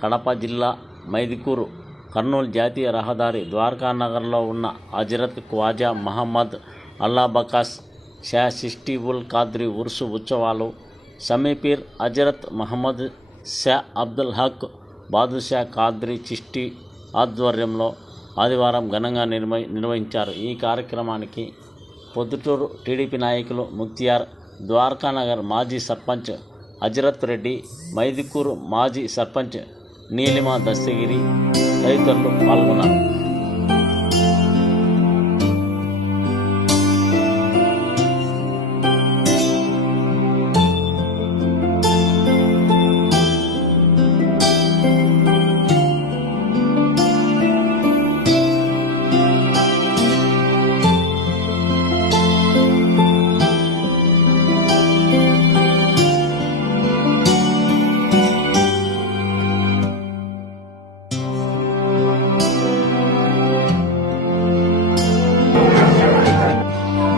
కడప జిల్లా మైదుకూరు కర్నూలు జాతీయ రహదారి ద్వారకానగర్లో ఉన్న హజరత్ ఖ్వాజా మహమ్మద్ అల్లాబకాస్ షా చిష్టి ఉల్ ఖాద్రీ ఉర్సు ఉత్సవాలు సమీపీర్ హజరత్ మహమ్మద్ షా అబ్దుల్ హక్ బాదుషా ఖాద్రీ చిష్టి ఆధ్వర్యంలో ఆదివారం ఘనంగా నిర్వహించారు. ఈ కార్యక్రమానికి పొద్దుటూరు టీడీపీ నాయకులు ముక్తియార్, ద్వారకానగర్ మాజీ సర్పంచ్ హజరత్ రెడ్డి, మైదుకూరు మాజీ సర్పంచ్ నీలిమ దస్తగిరి తదితరులు పాల్గొన్నారు.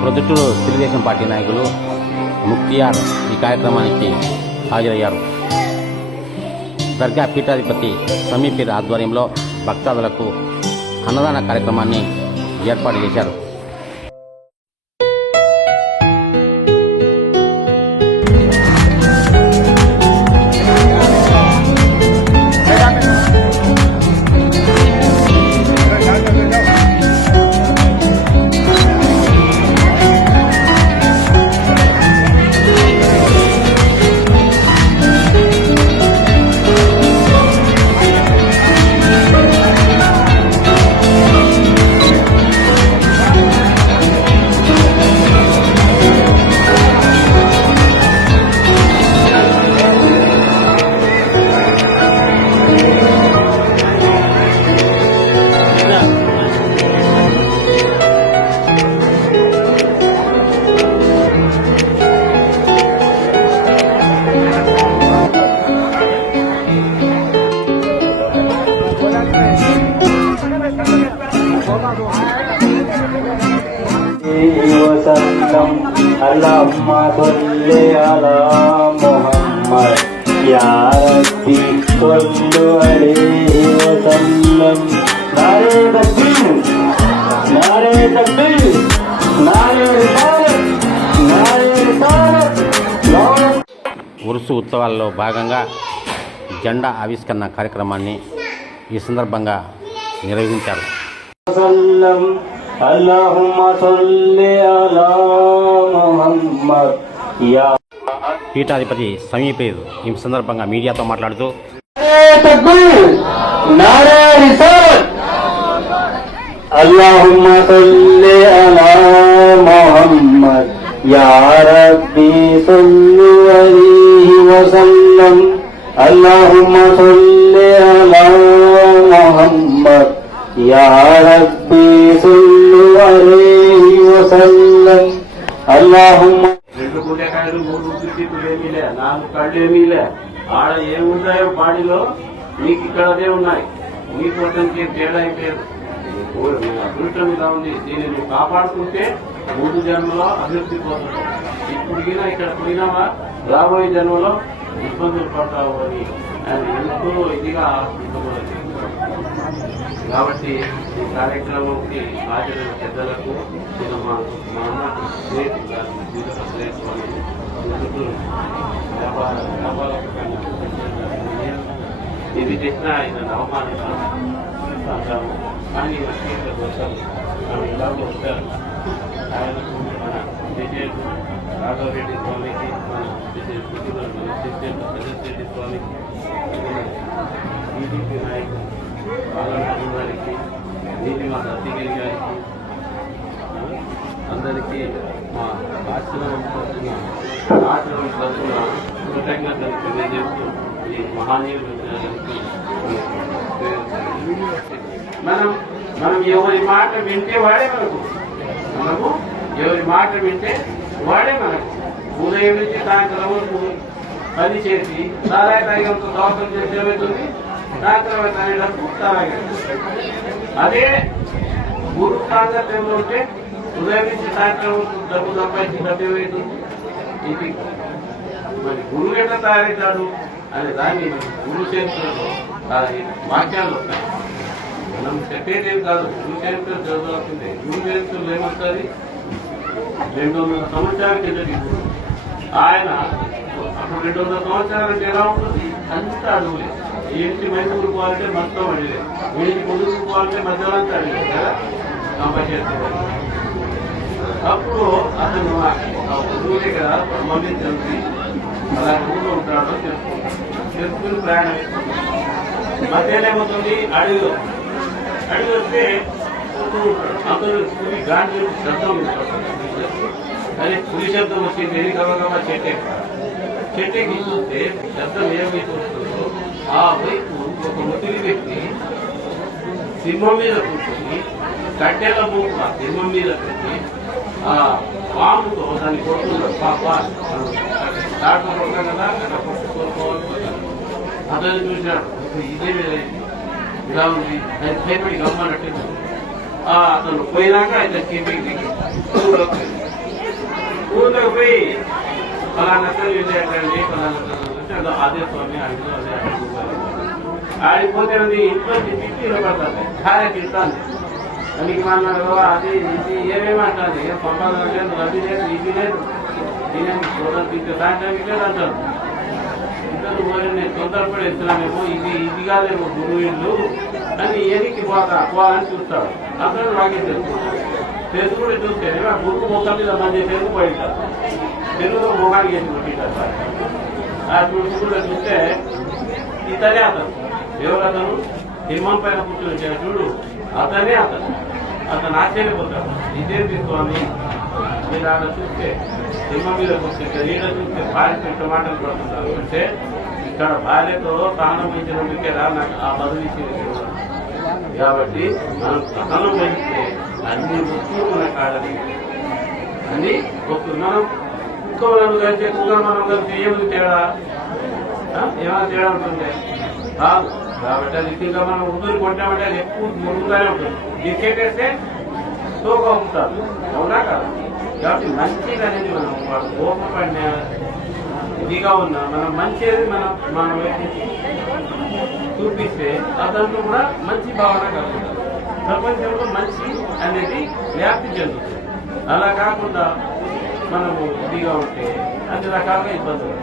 ప్రొద్దుటూరు తెలుగుదేశం పార్టీ నాయకులు ముక్తియార్ ఈ కార్యక్రమానికి హాజరయ్యారు. దర్గా పీఠాధిపతి సమీపీర్ ఆధ్వర్యంలో భక్తాదులకు అన్నదాన కార్యక్రమాన్ని ఏర్పాటు చేశారు. अल्लाहुम्मा सल्ली अला मुहम्मद या रब्बी सल्लु अलैहि वसल्लम। नारे तकबीर, नारे तकबीर, नारे रिसालत, नारे रिसालत। ఉరుసు ఉత్సవాల్లో భాగంగా జెండా ఆవిష్కరణ కార్యక్రమాన్ని ఈ సందర్భంగా నిర్వహించారు. అల్లాహుమ్మా సల్లి అలా ముహమ్మద్ యా. పీఠాధిపతి సమీపీర్ ఈ సందర్భంగా మీడియాతో మాట్లాడుతూ అల్లాహుమ్మా సల్లి అలా ముహమ్మద్ యా రబ్బీ సల్లు అలైహి వసల్లం. అల్లాహుమ్మా సల్లి అలా ముహమ్మద్ యా రబ్బీ సల్లు అలైహి వసల్లం. అల్లాహుమ్మా. రెండు గుండెకాయలు, మూడు ఏమీలే, నాలుగు కళ్ళు ఏమీలే, ఆడ ఏముంటాయో బాడీలో మీకు ఇక్కడ అదే ఉన్నాయి. మీకు అతనికి తేడా అయిపోయారు. అదృష్టం ఇలా ఉంది. దీనిని కాపాడుకుంటే ముందు జన్మలో అభివృద్ధి పోతుంది. ఇప్పుడు ఇక్కడ పోయినావా రాబోయే జన్మలో ఇబ్బందులు పడతావు అని ఆయన ఎంతో ఇదిగా ఆశించబడింది. కాబట్టి ఈ కార్యక్రమంకి హాజరైన పెద్దలకు మా అన్న ఇది చేసిన ఆయన అవమానిస్తాము. కానీ వచ్చారు, మనం ఇలాగో వచ్చారు. ఆయనకు మన విజయ్ రాఘవరెడ్డి స్వామికి, మన విజయ్ రెడ్డి స్వామికి, బీజేపీ నాయకులు బాలరాజు గారికి, నీలిమ దస్తగిరి గారికి, అందరికీ మా ఆశ్రమం తరఫున కృతజ్ఞతలు తెలియజేస్తూ ఈ మహానీయులు మనం ఎవరి మాట వింటే వాడే మనకు ఎవరి మాట వింటే వాడే మనకు. ఉదయం నుంచి సాయంత్రం వరకు పని చేసి సారాయి తాగినంత దోషం చేసి ఏమవుతుంది, సాయంత్రం తాగేటప్పుడు సారాయి. అదే గురు సాంగత్యంలో ఉంటే ఉదయం నుంచి సాయంత్రం డబ్బు సంపాదించి డబ్బు ఏమవుతుంది. ఇది మరి గురువు ఎట్లా తయారవుతాడు అనే దాన్ని గురు చేతులలో వాక్యాలు వస్తాయి. మనం చెప్పేది కాదు, గురు చరిత్ర చదవాల్సిందే. గురు చరిత్రలో ఏమవుతుంది, 200 సంవత్సరాల కిందటి గురువు ఆయన. అప్పుడు 200 సంవత్సరాలు ఎలా ఉంటుంది, అంతా అడుగులే. ఏంటి మైసూరు పోవాలంటే మొత్తం అడిగే, వీడికి ముందుకు పోవాలంటే మధ్యలో అంతా అడిగే కదా కంపచేస్తారు. అప్పుడు అతను గురువు దగ్గర బ్రహ్మని తెలిసి అలా ఊళ్ళో ఉంటాడో తెలుసుకుని ప్రయాణం మధ్యలో ఏమవుతుంది, అడుగు వస్తే అందరూ పులి గాంధీ శబ్దం కానీ పులి శబ్దం వచ్చింది. ఏది గబగబా చెట్టెక్కి చూస్తే శబ్దం ఏమైతే వస్తుందో ఆ వైపు ఒక ముసిలి వ్యక్తి సింహం మీద కూర్చొని కట్టెల మూక సింహం మీద పెట్టి ఆ పాముతో దాన్ని కొడుతున్నాడు. దాంట్లో కొడతాం కదా, అతన్ని చూసినాడు. ఇదే ఇలా ఉంది, భయపడి గమ్మన్నట్టు అతను పోయినాక ఆయన ఊళ్ళోకి పోయి ఫలానా వెళ్ళేటండి, ఫలానా అదే స్వామి అడిగిలో అదే ఆడిపోతే ఇంట్లో తిప్పి పడుతుంది, భార్యకి ఇస్తాను దానికి అన్నాడు. అది ఇది ఏమేమంటారు, ఏం సంపాదన లేదు, అది లేదు, ఇది లేదు, దీనికి చూడండి సాయంత్రానికి లేదు అంటారు. ఇద్దరు నేను తొందరపడి ఇస్తున్నానేమో, ఇది కాదేమో గురువు ఇల్లు అని ఏదికి పోవాలని చూస్తాడు. అతను నాకే తెలుసుకుంటే చూస్తేనే ఆ గురువు మొక్క మీద మంచి తెలుగు పోయింటారు, తెలుగులో మొగానికి వేసి కొట్టింటారు. ఆ చూసుకుంటే చూస్తే ఇతనే అతను. ఎవరు అతను, సింహం పైన కూర్చొని చూడు, అతనే అతను ఆశ్చర్యపోతాడు. ఇదేంటి స్వామి, మీరు అలా చూస్తే సింహం మీద కూర్చుంటే, ఈడ చూస్తే భార్యతో మాటలు పడుతుంటారు. అంటే ఇక్కడ భార్యతో సహనం వహించినందుకే నాకు ఆ బదులు ఇచ్చింది. కాబట్టి మనం సహనం వహిస్తే అన్ని వస్తువులు మన కాడని అన్ని వస్తువులు మనం ఇంకోలను కలిసి ఎక్కువగా మనం కలిసి ఏమి తేడా, ఏమైనా తేడా ఉంటుంది కాదు. కాబట్టి అది ఇంకా మనం ఉదురు కొట్టామంటే అది ఎక్కువ ముందుగానే ఉంటుంది. దిక్కేస్తే తోగా ఉంటారు, అవునా కాదు. కాబట్టి మంచిగా అనేది మనం వాడు కోపపడిన ఇదిగా ఉన్నా మనం మంచిది మనం చూపిస్తే అతను కూడా మంచి భావన కలుగుతుంది. ప్రపంచంలో మంచి అనేది వ్యాప్తి చెందుతుంది. అలా కాకుండా మనము ఇదిగా ఉంటే అన్ని రకాలుగా ఇబ్బందులు.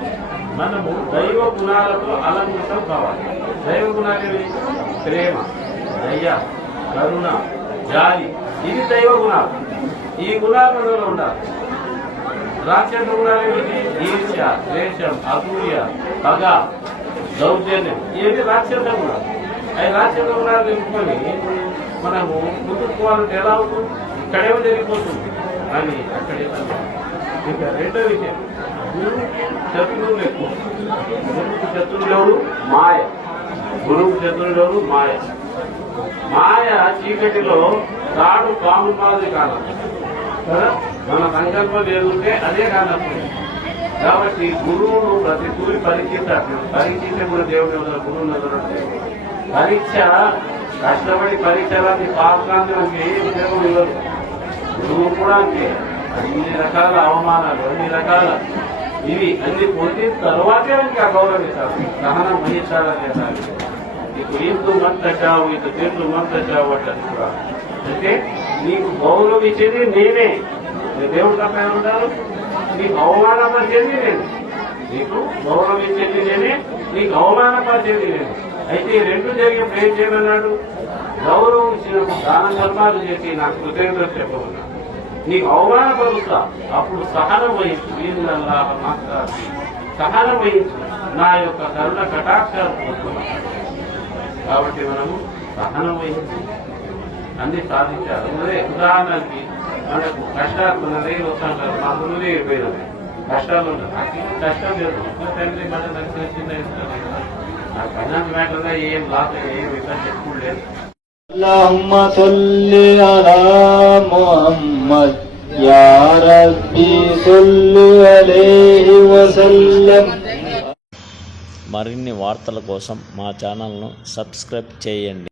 మనము దైవ గుణాలతో అలంకృతం కావాలి. దైవ గుణాలు ప్రేమ, దయ, కరుణ, జాలి, ఇవి దైవ గుణాలు. ఈ గుణాలలో ఉండాలి. రాక్షస గుణాలు ఏమిటి, ఈర్ష్య, ద్వేషం, అసూయ, పగ, దౌర్జన్యం, ఇవి రాక్షస గుణాలు. అవి రాక్షస గుణాలు తెలుసుకొని మనము ముందుకు పోవాలంటే ఎలా అవుతుంది, ఇక్కడేమో జరిగిపోతుంది అని అక్కడే. ఇంకా రెండో విషయం, గురువుకి శత్రువులు ఎక్కువ. గురువుకి శత్రువులు ఎవరు, మాయ. గురువుకి శత్రువులు ఎవరు, మాయ. మాయ చీకటిలో తాడు పాము మాదిరి కాలం కదా, మన సంకల్పం ఏదుంటే అదే కానప్పుడు. కాబట్టి గురువును ప్రతి తూరి పరీక్షించే కూడా దేవుడు గురువుని ఎదురంటే పరీక్ష కష్టపడి పరీక్షలాంటి పాపకాంతి మనకి ఏ ఉపయోగం ఇవ్వదు. గురువు కూడా అంతే, అన్ని రకాల అవమానాలు, అన్ని రకాల ఇవి అన్ని పొందిన తర్వాతే మనకి ఆ గౌరవిస్తారు, సహనం వహించాలని చెప్పాలి. నీకు ఇందు మంతచావు, ఇంత తీర్లు మంతచావు అంటారు. అంటే నీకు గౌరవించేది నేనే, దేవుడు తప్ప ఉంటారు. నీకు అవమానపరిచేది నేను, నీకు గౌరవించేది నేనే, నీకు అవమానపరిచేది నేను. అయితే ఈ రెండు జరిగినప్పుడు ఏం చేయమన్నాడు, గౌరవించినప్పుడు దాన ధర్మాలు చేసి నాకు కృతజ్ఞత చెప్పమన్నాడు. నీకు అవమానపరుస్తా, అప్పుడు సహనం వహించు, వీళ్ళల్లా మాట్లాడి సహనం వహించు, నా యొక్క కరుణ కటాక్షాలు కోరుకున్నాను. కాబట్టి మనము సహనం వహించి అన్ని సాధించాలి. ఉదాహరణకి మనకు కష్టాలు మన రైలు వస్తాం కదా, మా గురువులే అయిపోయినది కష్టాలు ఉంటాయి. నాకు కష్టం లేదు, తండ్రి మన దగ్గర చిన్న ఇస్తాను, నాకు ఫైనాన్స్ మ్యాటర్గా ఏం లాస్ ఏం ఇబ్బంది ఎప్పుడు లేదు. اللهم صل على محمد يا ربي صل عليه وسلم. మరిన్ని వార్తల కోసం మా ఛానల్ను సబ్స్క్రైబ్ చేయండి.